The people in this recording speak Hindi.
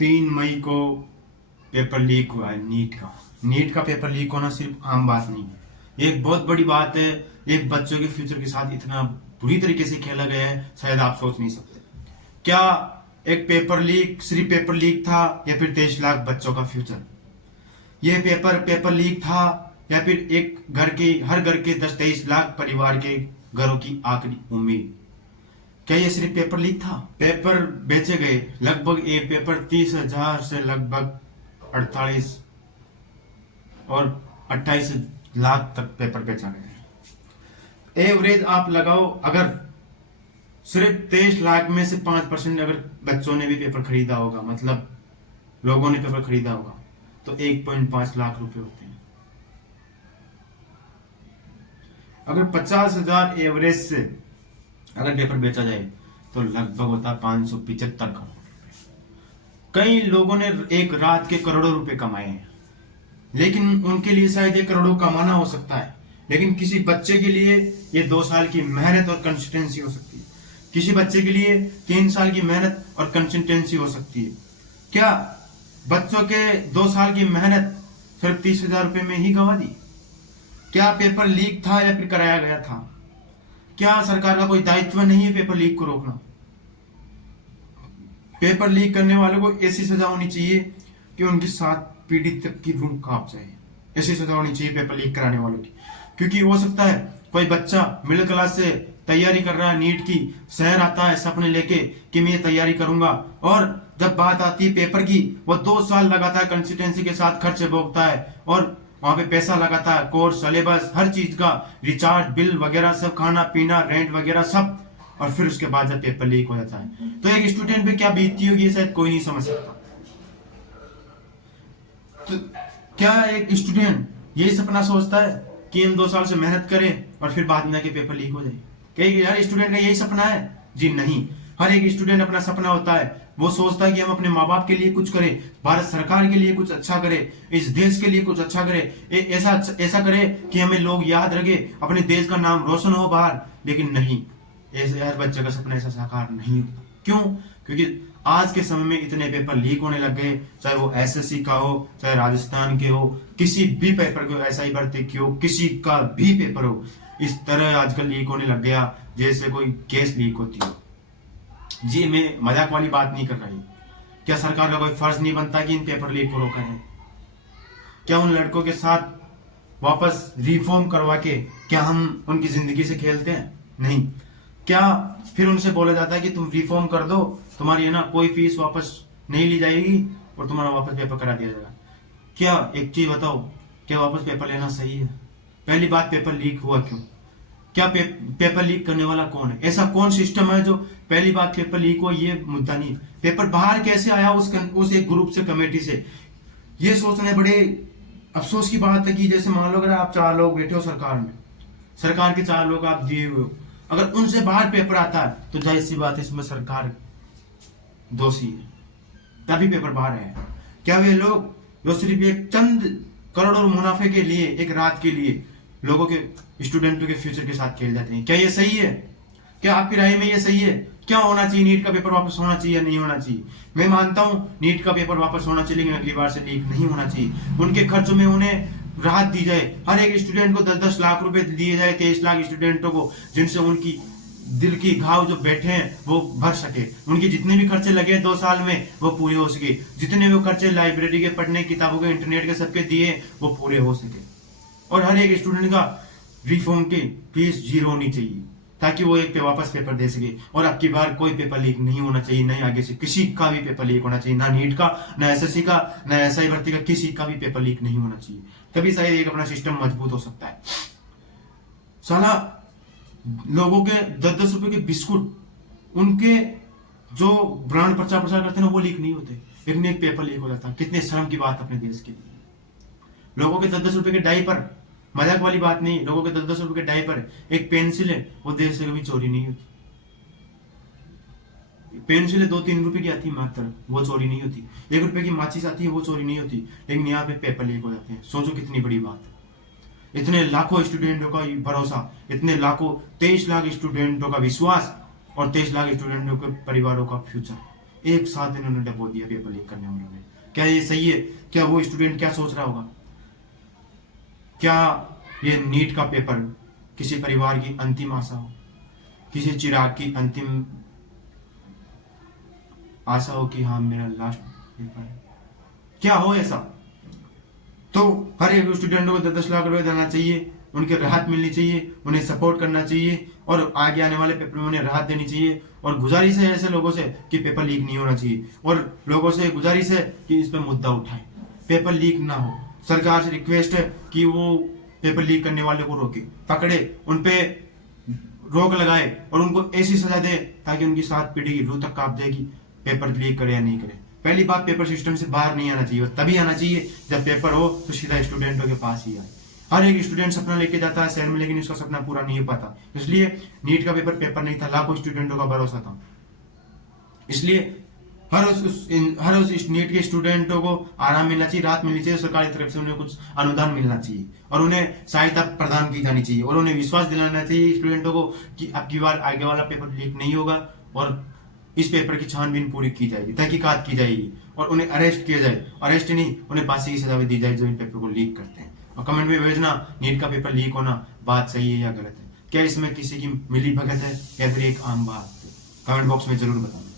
3 मई को पेपर लीक हुआ है नीट का पेपर लीक होना सिर्फ आम बात नहीं है, ये एक बहुत बड़ी बात है। एक बच्चों के फ्यूचर के साथ इतना बुरी तरीके से खेला गया है, शायद आप सोच नहीं सकते। क्या एक पेपर लीक सिर्फ पेपर लीक था या फिर 23 लाख बच्चों का फ्यूचर? ये पेपर लीक था या फिर एक हर घर के 10-23 लाख परिवार के घरों की आखिरी उम्मीद? क्या ये सिर्फ पेपर लीक था? पेपर बेचे गए लगभग एक पेपर 30,000 से लगभग 48 और 28 लाख तक पेपर बेचा गया। एवरेज आप लगाओ, अगर सिर्फ 23 लाख में से 5% अगर बच्चों ने भी पेपर खरीदा होगा, मतलब लोगों ने पेपर खरीदा होगा, तो 1.5 लाख रुपए होते हैं। अगर 50,000 एवरेज से अगर पेपर बेचा जाए तो लगभग होता 575 करोड़ रुपए। कई लोगों ने एक रात के करोड़ों रुपए कमाए हैं, लेकिन उनके लिए शायद ये करोड़ों कमाना हो सकता है, लेकिन किसी बच्चे के लिए ये 2 साल की मेहनत और कंसिस्टेंसी हो सकती है। किसी बच्चे के लिए 3 साल की मेहनत और कंसिस्टेंसी हो सकती है। क्या बच्चों के 2 साल की मेहनत सिर्फ 30,000 रुपए में ही गवा दी? क्या पेपर लीक था या फिर कराया गया था? क्या सरकार का कोई दायित्व नहीं है पेपर लीक को रोकना? पेपर लीक करने वालों को ऐसी सजा होनी चाहिए कि उनकी 7 पीढ़ी तक की रूह कांप जाए। ऐसी सजा होनी चाहिए पेपर लीक कराने वालों की, क्योंकि हो सकता है कोई बच्चा मिडिल क्लास से तैयारी कर रहा है नीट की, शहर आता है सपने लेके कि मैं ये तैयारी करूंगा, और जब बात आती है पेपर की, वो 2 साल लगातार कंसिस्टेंसी के साथ खर्चे भोगता है और वहां पे पैसा लगाता है, कोर्स, सिलेबस, हर चीज का रिचार्ज बिल वगैरह सब, खाना पीना, रेंट वगैरह सब, और फिर उसके बाद जब पेपर लीक हो जाता है तो एक स्टूडेंट पे क्या बीतती होगी ये शायद कोई नहीं समझ सकता। तो क्या एक स्टूडेंट यही सपना सोचता है कि हम 2 साल से मेहनत करें और फिर बाद में जाके पेपर लीक हो जाए? क्या हर स्टूडेंट का यही सपना है? जी नहीं। हर एक स्टूडेंट अपना सपना होता है, वो सोचता है कि हम अपने माँ बाप के लिए कुछ करें, भारत सरकार के लिए कुछ अच्छा करें, इस देश के लिए कुछ अच्छा करें, ऐसा करें कि हमें लोग याद रखे, अपने देश का नाम रोशन हो बाहर। लेकिन नहीं, ऐसे हर बच्चे का सपना ऐसा साकार नहीं होता। क्यों? क्योंकि आज के समय में इतने पेपर लीक होने लग गए, चाहे वो एसएससी का हो, चाहे राजस्थान के हो, किसी भी पेपर को, एसआई भर्ती की हो, किसी का भी पेपर हो, इस तरह आजकल लीक होने लग गया जैसे कोई गैस लीक होती हो। जी मैं मजाक वाली बात नहीं कर रही। क्या सरकार का कोई फर्ज नहीं बनता कि इन पेपर लीक को रोका जाए? क्या उन लड़कों के साथ वापस रिफॉर्म करवा के क्या हम उनकी जिंदगी से खेलते हैं? नहीं। क्या फिर उनसे बोला जाता है कि तुम रिफॉर्म कर दो, तुम्हारी है ना कोई फीस वापस नहीं ली जाएगी और तुम्हारा वापस पेपर करा दिया जाएगा? क्या एक चीज बताओ, क्या वापस पेपर लेना सही है? पहली बात, पेपर लीक हुआ क्यों? क्या पेपर लीक करने वाला कौन है? ऐसा कौन सिस्टम है जो पहली बात पेपर लीक हो ये मुद्दा नहीं? पेपर बाहर कैसे आया उस एक ग्रुप से, कमेटी से? ये सोचने बड़े अफसोस की बात है कि जैसे मान लो अगर आप 4 लोग बैठे हो सरकार में, सरकार के 4 लोग आप दिए हुए हो, अगर उनसे बाहर पेपर आता है तो जाहिर सी बात है इसमें सरकार दोषी है, तभी पेपर बाहर आया। क्या वे लोग जो सिर्फ एक चंद करोड़ों मुनाफे के लिए, एक रात के लिए लोगों के, स्टूडेंटों के फ्यूचर के साथ खेल जाते हैं? क्या ये सही है? क्या आपकी राय में ये सही है? क्या होना चाहिए? नीट का पेपर वापस होना चाहिए या नहीं होना चाहिए? मैं मानता हूं नीट का पेपर वापस होना चाहिए, लेकिन अगली बार से लीक नहीं होना चाहिए। उनके खर्चों में उन्हें राहत दी जाए, हर एक स्टूडेंट को 10-10 लाख रुपए दिए जाए, 23 लाख स्टूडेंटों को, जिनसे उनकी दिल की घाव जो बैठे हैं वो भर सके, उनके जितने भी खर्चे लगे 2 साल में वो पूरे हो सके, जितने भी खर्चे लाइब्रेरी के पढ़ने, किताबों के, इंटरनेट के सबके दिए वो पूरे हो सके, और हर एक स्टूडेंट का रिफॉर्म की फीस 0 होनी चाहिए ताकि वो एक पे वापस पेपर दे सके। और अब की बार कोई पेपर लीक नहीं होना चाहिए, नहीं आगे से किसी का भी पेपर लीक होना चाहिए, ना नीट का, ना एसएससी का, ना एसआई भर्ती का, किसी का भी पेपर लीक नहीं होना चाहिए। तभी शायद एक अपना सिस्टम मजबूत हो सकता है। साला लोगों के 10-10 रुपए के बिस्कुट, उनके जो ब्रांड प्रचार करते हैं वो लीक नहीं होते, लेकिन एक पेपर लीक हो जाता है। कितने शर्म की बात अपने देश के लिए। लोगों के 10-10 रुपए के डायपर, मजाक वाली बात नहीं, लोगों के 10-10 रुपए के डायपर, एक पेंसिल है, वो देश से कभी चोरी नहीं होती। पेंसिल 2-3 रुपए की आती है मात्र, वो चोरी नहीं होती। 1 रुपए की माचिस आती है, वो चोरी नहीं होती। लेकिन यहाँ पे पेपर लीक हो जाते हैं। सोचो कितनी बड़ी बात है। इतने लाखों स्टूडेंटों का भरोसा, इतने लाखों 23 लाख स्टूडेंटों का विश्वास और 23 लाख स्टूडेंटों के परिवारों का फ्यूचर एक साथ इन्होंने डबो दिया पेपर लीक करने में। क्या ये सही है? क्या वो स्टूडेंट क्या सोच रहा होगा? क्या ये नीट का पेपर किसी परिवार की अंतिम आशा हो, किसी चिराग की अंतिम आशा हो कि हाँ मेरा लास्ट पेपर है? क्या हो ऐसा? तो हर एक स्टूडेंट को 10-10 लाख रुपए देना चाहिए, उनके राहत मिलनी चाहिए, उन्हें सपोर्ट करना चाहिए और आगे आने वाले पेपर में उन्हें राहत देनी चाहिए। और गुजारिश है ऐसे लोगों से कि पेपर लीक नहीं होना चाहिए, और लोगों से गुजारिश है कि इस पर मुद्दा उठाए, पेपर लीक ना हो। सरकार से रिक्वेस्ट है कि वो पेपर लीक करने वाले को रोके, पकड़े, उनपे रोक लगाए और उनको ऐसी सजा दे ताकि उनकी 7 पीढ़ी की रूह तक कांप जाए कि पेपर लीक करे या नहीं करे। पहली बात, पेपर सिस्टम से बाहर नहीं आना चाहिए, और तभी आना चाहिए जब पेपर हो तो सीधा स्टूडेंटों के पास ही आए। हर एक स्टूडेंट सपना लेके जाता है शहर में, लेकिन उसका सपना पूरा नहीं हो पाता। इसलिए नीट का पेपर नहीं था, लाखों स्टूडेंटों का भरोसा था। इसलिए हर उस नीट के स्टूडेंटों को आराम मिलना चाहिए, राहत मिलनी चाहिए, सरकारी तरफ से उन्हें कुछ अनुदान मिलना चाहिए और उन्हें सहायता प्रदान की जानी चाहिए, और उन्हें विश्वास दिलाना चाहिए स्टूडेंटों को कि अब की बार आगे वाला पेपर लीक नहीं होगा और इस पेपर की छानबीन पूरी की जाएगी, तहकीकात की जाएगी और उन्हें अरेस्ट किया जाए। अरेस्ट नहीं, उन्हें फांसी की सजा भी दी जाए जो इन पेपर को लीक करते हैं। और कमेंट में भेजना नीट का पेपर लीक होना बात सही है या गलत है, क्या इसमें किसी की मिली भगत है या फिर एक आम बात? कमेंट बॉक्स में जरूर बताना।